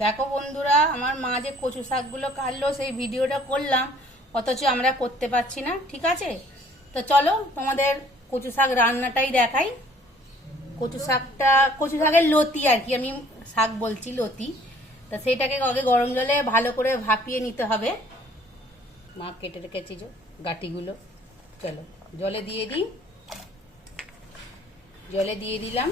দেখো বন্ধুরা, আমার মা যে কচু শাকগুলো কাটলো, সেই ভিডিওটা করলাম, অথচ আমরা করতে পারছি না, ঠিক আছে? তো চলো, তোমাদের কচু শাক রান্নাটাই দেখাই। কচু শাকটা, কচু শাকের লতি আর কি, আমি শাক বলছি লতি। তা সেটাকে আগে গরম জলে ভালো করে ভাপিয়ে নিতে হবে। মা কেটে রেখেছি গাটিগুলো। চলো, জলে দিয়ে দিই। জলে দিয়ে দিলাম।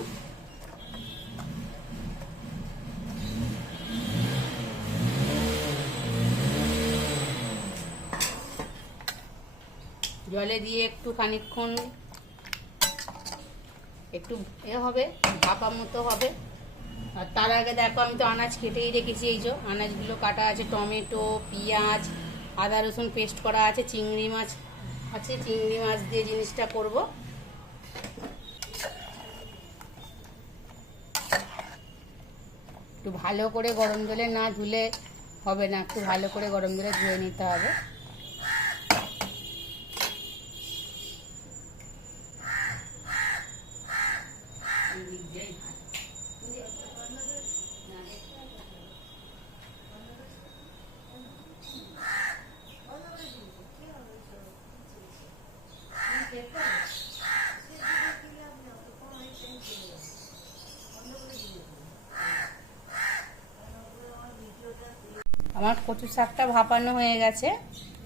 জলে দিয়ে একটু খানিকক্ষণ একটু এ হবে, ভাপা মতো হবে। আর তার আগে দেখো, আমি তো আনাজ কেটেই রেখেছি, এই যে আনাজগুলো কাটা আছে, টমেটো, পেঁয়াজ, আদা, রসুন পেস্ট করা আছে, চিংড়ি মাছ আছে, চিংড়ি মাছ দিয়ে জিনিসটা করব। একটু ভালো করে গরম জলে না ধুলে হবে না, একটু ভালো করে গরম জলে ধুয়ে নিতে হবে। আমার কচু শাকটা ভাপানো হয়ে গেছে।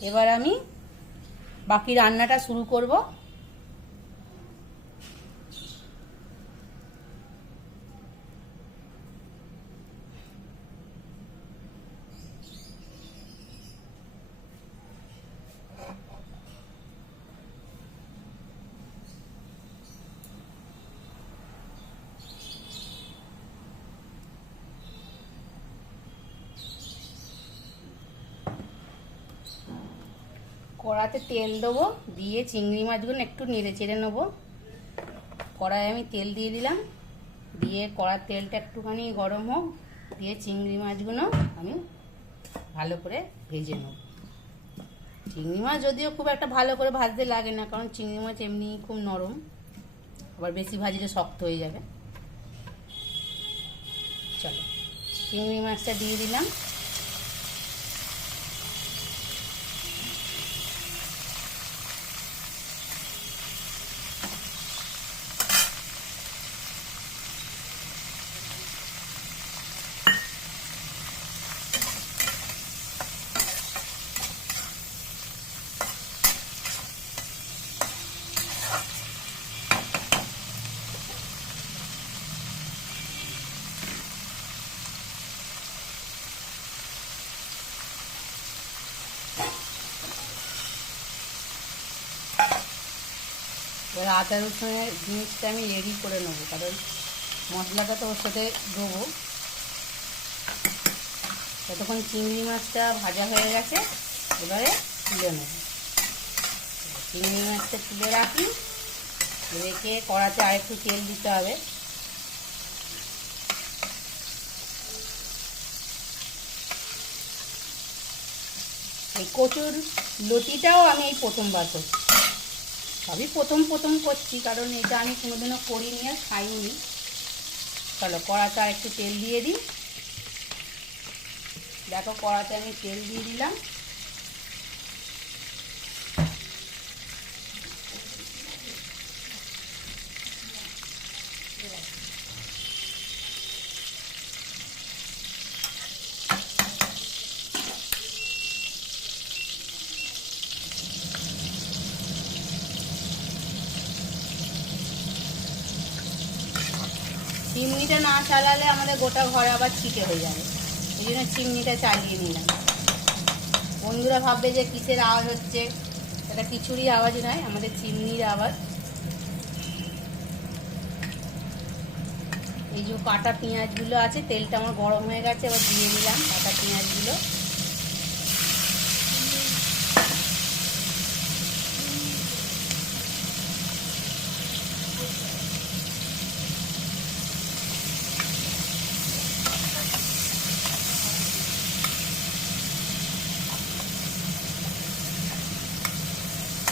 এবার আমি বাকি রান্নাটা শুরু করব। কড়াতে তেল দেবো, দিয়ে চিংড়ি মাছগুলো একটু নেড়ে চেড়ে নেব। কড়াই আমি তেল দিয়ে দিলাম, দিয়ে কড়ার তেলটা একটুখানি গরম হোক, দিয়ে চিংড়ি মাছগুলো আমি ভালো করে ভেজে নেব। চিংড়ি মাছ যদিও খুব একটা ভালো করে ভাজতে লাগে না, কারণ চিংড়ি মাছ এমনি খুব নরম, আবার বেশি ভাজলে শক্ত হয়ে যাবে। চলো, চিংড়ি মাছটা দিয়ে দিলাম। এবার আদা রসুনের জিনিসটা আমি রেডি করে নেব, কারণ মশলাটা তো ওর সাথে দেবো। ততক্ষণ চিংড়ি মাছটা ভাজা হয়ে গেছে, এবারে তুলে নেব। চিংড়ি মাছটা তুলে রাখি, রেখে কড়াতে আরেকটু তেল দিতে হবে। এই কচুর লতিটাও আমি এই প্রথমবার করছি। সবই প্রথম প্রথম করছি, কারণ এটা আমি কোনোদিনও করিনি আর খাইনি। চলো কড়াতে আর একটু তেল দিয়ে দিই। দেখো কড়াতে আমি তেল দিয়ে দিলাম। চিমনিটা না চালালে আমাদের গোটা ঘরে আবার ছিটে হয়ে যাবে। এই জন্য চিমনিটা চালিয়ে নিলাম। বন্ধুরা ভাববে যে কিসের আওয়াজ হচ্ছে? এটা কিছুরই আওয়াজ নয়, আমাদের চিমনির আওয়াজ। এই যে কাটা পেঁয়াজগুলো আছে, তেলটা আমার গরম হয়ে গেছে, এবার দিয়ে নিলাম কাটা পেঁয়াজগুলো।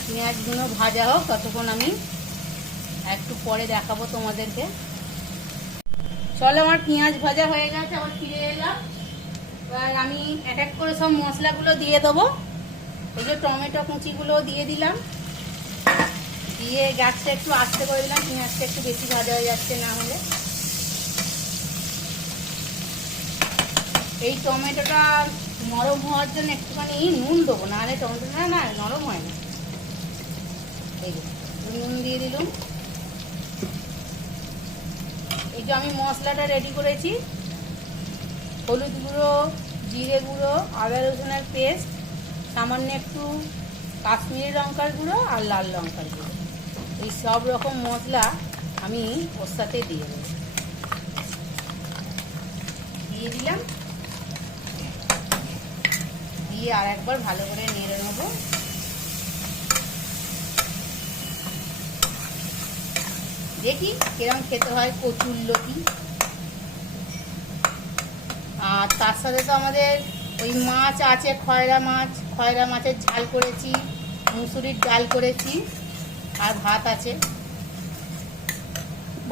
পেঁয়াজগুলো ভাজা হোক, ততক্ষণ আমি একটু পরে দেখাবো তোমাদেরকে। চলো, আমার পেঁয়াজ ভাজা হয়ে গেছে, আবার ফিরে এলাম। এবার আমি এক এক করে সব মশলাগুলো দিয়ে দেবো। এই যে টমেটো কুচিগুলো দিয়ে দিলাম। দিয়ে গ্যাসটা একটু আস্তে করে দিলাম, পেঁয়াজটা একটু বেশি ভাজা হয়ে যাচ্ছে না হলে। এই টমেটোটা নরম হওয়ার জন্য একটুখানি নুন দেবো, নাহলে টমেটোটা না, নরম হয় না। নুন দিয়ে এই আমি মশলাটা রেডি করেছি। হলুদ গুঁড়ো, জিরে গুঁড়ো, আদা রসুনের পেস্ট সামান্য একটু কাশ্মীরি লঙ্কার গুঁড়ো আর লাল লঙ্কার গুঁড়ো। এই সব রকম মশলা আমি ওর সাথে দিয়ে দেবো। দিয়ে দিলাম। দিয়ে আর একবার ভালো করে নেড়ে নেব। দেখি কিরম খেতে হয়? কচুর লতি। আর তার সাথে তো আমাদের ওই মাছ আছে, খয়রা মাছ। খয়রা মাছের ঝাল করেছি, মুসুরির ডাল করেছি, আর ভাত আছে।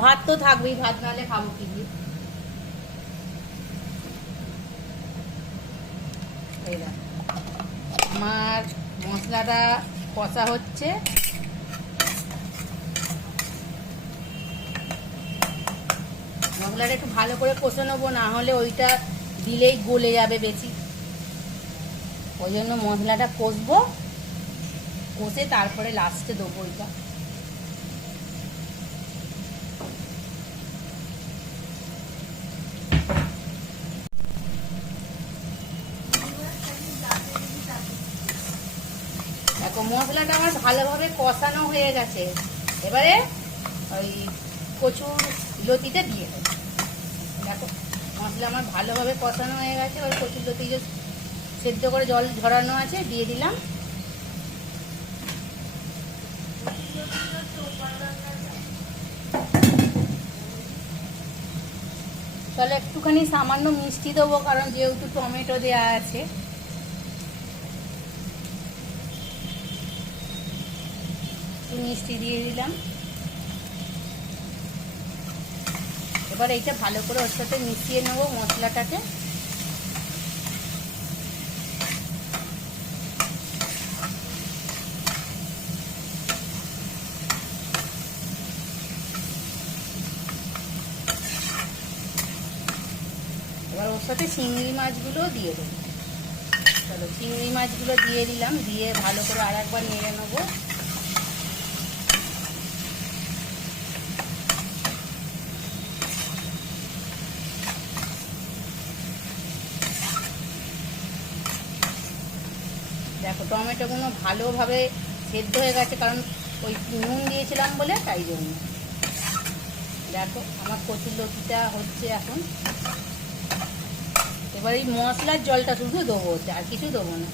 ভাত তো থাকবেই, ভাত নাহলে খাব কি দিয়ে? আমার মশলাটা কষা হচ্ছে। মশলাটা একটু ভালো করে কষে নেব, না হলে ওইটা দিলেই গলে যাবে বেশি। ওই জন্য মশলাটা কষবো, কষে তারপরে লাস্টে দেবো ওইটা। দেখো, মশলাটা আমার ভালোভাবে কষানো হয়ে গেছে। এবারে ওই কচুর লতিটা দিয়ে দেবো। মশলা আমার ভালোভাবে কষানো হয়ে গেছে, এবার কচুর লতি যে সেদ্ধ করে জল ঝরানো আছে, দিয়ে দিলাম। তাহলে একটুখানি সামান্য মিষ্টি দেবো, কারণ যেহেতু টমেটো দেওয়া আছে। মিষ্টি দিয়ে দিলাম। এবার এইটা ভালো করে ওর সাথে মিশিয়ে নেব মশলাটাকে। এবার ওর সাথে চিংড়ি মাছগুলো দিয়ে দেবো। চলো, চিংড়ি মাছগুলো দিয়ে দিলাম, দিয়ে ভালো করে আর একবার নেড়ে নেব দেখো টমেটোগুলো ভালোভাবে সেদ্ধ হয়ে গেছে, কারণ ওই নুন দিয়েছিলাম বলে তাই জন্য। দেখো, আমার কচুর লতিটা হচ্ছে এখন। এবার এই মশলার জলটা শুধু দেবো, আর কিছু দেবো না।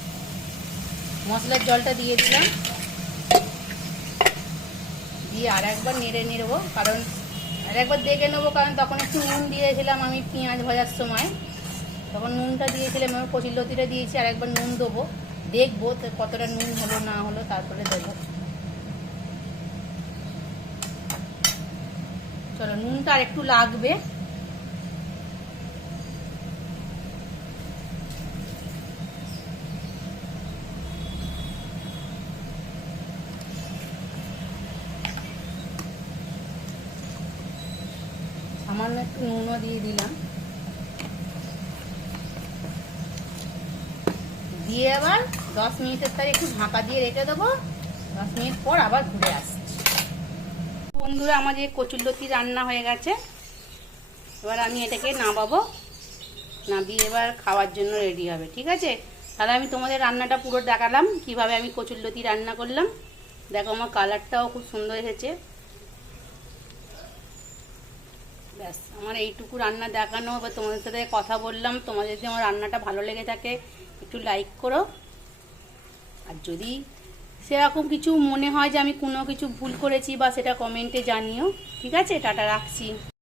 মশলার জলটা দিয়ে দিলাম। দিয়ে আর একবার নেড়ে নেড়বো কারণ আর একবার দেখে নেব, কারণ তখন একটু নুন দিয়েছিলাম আমি পেঁয়াজ ভাজার সময়। তখন নুনটা দিয়েছিলাম আমি কচির লতিটা দিয়েছি, আর একবার নুন দেবো। দেখব কতটা নুন হলো, না হলো, তারপরে দেবো। চলো, নুনটা আর একটু লাগবে। সামান্য একটু নুনও দিয়ে দিলাম। দিয়ে আবার দশ মিনিটের তার একটু ঢাকা দিয়ে রেখে দেবো। দশ মিনিট পর আবার ঘুরে আসছি। বন্ধুরা, আমাদের কচুরলতি রান্না হয়ে গেছে। এবার আমি এটাকে নামাবো। নামিয়ে এবার খাওয়ার জন্য রেডি হবে, ঠিক আছে? তাহলে আমি তোমাদের রান্নাটা পুরো দেখালাম, কীভাবে আমি কচুরলতি রান্না করলাম। দেখো, আমার কালারটাও খুব সুন্দর এসেছে। ব্যাস, আমার এইটুকু রান্না দেখানো বা তোমাদের সাথে কথা বললাম। তোমাদের যদি আমার রান্নাটা ভালো লেগে থাকে, একটু লাইক করো। আর যদি সেরকম কিছু মনে হয় যে আমি কোনো কিছু ভুল করেছি বা সেটা কমেন্টে জানিও, ঠিক আছে? টাটা, রাখছি।